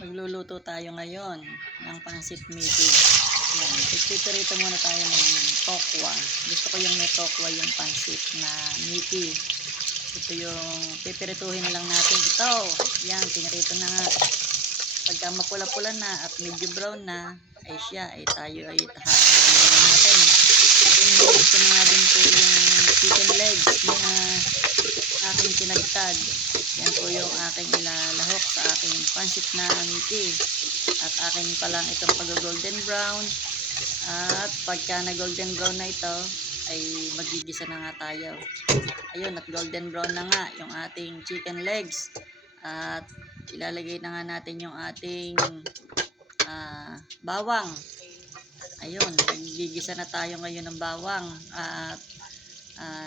Magluluto tayo ngayon ng pansit midi. Yan. Ipiprito muna tayo ng tokwa. Gusto ko yung may tokwa yung pansit na midi. Ito yung pipirituhin lang natin. Ito. Yan, pinirito na nga. Pagka mapula-pula na at medyo brown na, ay siya, ay tayo ay hahaluin natin. At inihulog ko na nga din po yung chicken legs na aking kinagtad. Po yung aking ilalahok sa aking pansit na miti. At akin pa lang itong pag-golden brown. At pagka na golden brown na ito, ay magigisa na nga tayo. Ayun, at golden brown na nga yung ating chicken legs. At ilalagay na nga natin yung ating ah, bawang. Ayun, nagigisa na tayo ngayon ng bawang. At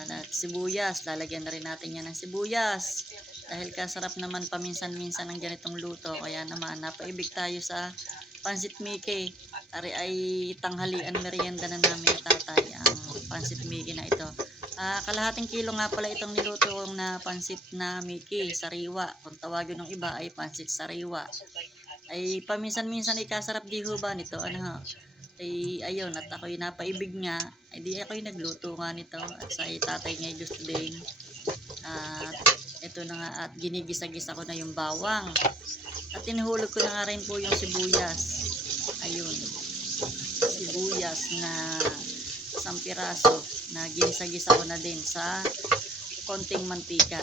na sibuyas, lalagyan na rin natin yan ng sibuyas. Dahil kasarap naman paminsan-minsan ng ganitong luto. Kaya naman, napaibig tayo sa pansit Mickey. Ari ay tanghalian merienda na namin tatay ang pansit Mickey na ito. Ah, kalahating kilo nga pala itong niluto na pansit na Mickey, sariwa. Kung tawagin ng iba ay pansit sariwa. Ay paminsan-minsan ay kasarap di nito? Ano ho? Ay ayun, at ako'y napaibig nga. Ay di ako'y nagluto nga nito. At sa tatay niya gusto din. At ito na nga at ginigisa-gisa ko na yung bawang. At tinihulog ko na nga rin po yung sibuyas. Ayun. Sibuyas na isang piraso na ginisa-gisa ko na din sa konting mantika.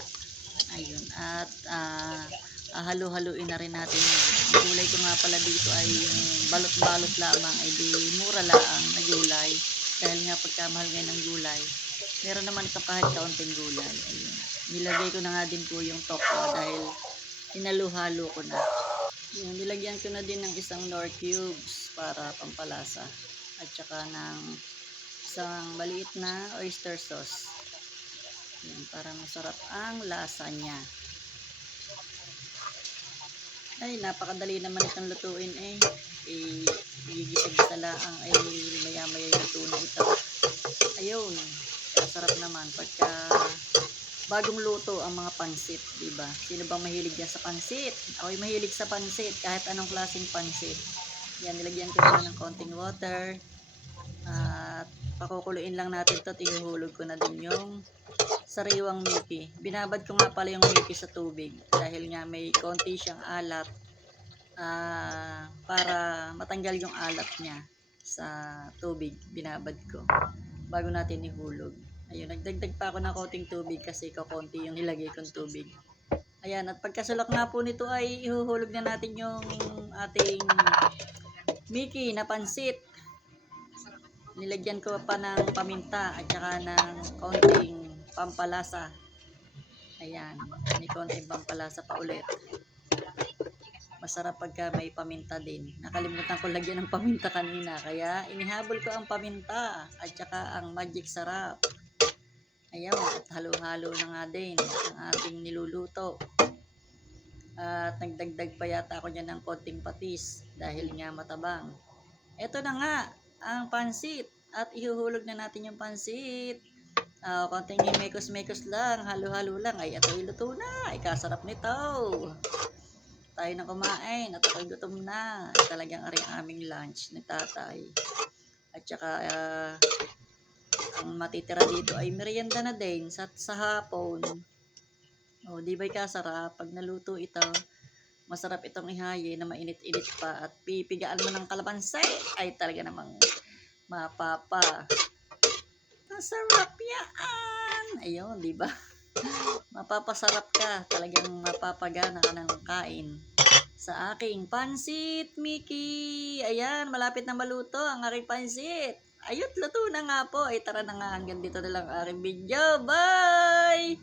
Ayun. At ah halo-haluin na rin natin yun. Ang gulay ko nga pala dito ay yung balot-balot lamang ay di mura laang na gulay. Dahil nga pagkamahal ngayon ng gulay, meron naman kahit kaunting gulay. Ayun. Nilagay ko na nga din po yung tokwa dahil hinaluhalo ko na. Yung nilagyan ko na din ng isang nor cubes para pampalasa. At saka ng isang maliit na oyster sauce. Yan, para masarap ang lasa niya. Ay, napakadali naman itong lutuin eh. Eh, gigisa-gisa lang ay maya-maya luto na ito. Ayun, masarap naman pagka bagong luto ang mga pansit, di ba? Sino bang mahilig yan sa pansit? Ako'y mahilig sa pansit, kahit anong klaseng pansit. Yan, nilagyan ko na ng konting water. At pakukuluin lang natin to tinuhulog ko na din yung sariwang miki. Binabad ko nga pala yung miki sa tubig dahil nga may konti siyang alat ah, para matanggal yung alat niya sa tubig. Binabad ko bago natin ihulog. Ayun, nagdagdag pa ako ng konting tubig kasi kakonti yung nilagay kong tubig. Ayan, at pagkasulak nga po nito ay ihuhulog na natin yung ating Mickey na pansit. Nilagyan ko pa ng paminta at saka ng konting pampalasa. Ayan, may konting pampalasa pa ulit. Masarap pagka may paminta din. Nakalimutan ko lagyan ng paminta kanina, kaya inihabol ko ang paminta at saka ang magic sarap. Ayan, at halo-halo na nga din ang ating niluluto. At nagdagdag pa yata ako dyan ng konting patis dahil nga matabang. Ito na nga, ang pansit. At ihuhulog na natin yung pansit. Ah, konting mekos-mekos lang, halo-halo lang. Ay, ito'y luto na. Ay, kasarap nito. Tayo na kumain at ako'y gutom na. Talagang ari aming lunch ni tatay. At saka, ah, ang matitira dito ay merienda na din sa, sa hapon. O, di ba'y kasarap? Pag naluto ito, masarap itong ihayin na mainit-init pa at pipigaan mo ng kalabansay ay talaga namang mapapa. Masarap yan! Ayun, di ba? Mapapasarap ka. Talagang mapapagana ka ng kain sa aking pansit, Mickey. Ayan, malapit na maluto ang aking pansit. Ayot, luto na nga po. Ay, tara na nga. Hanggang dito na lang ang aking video. Bye!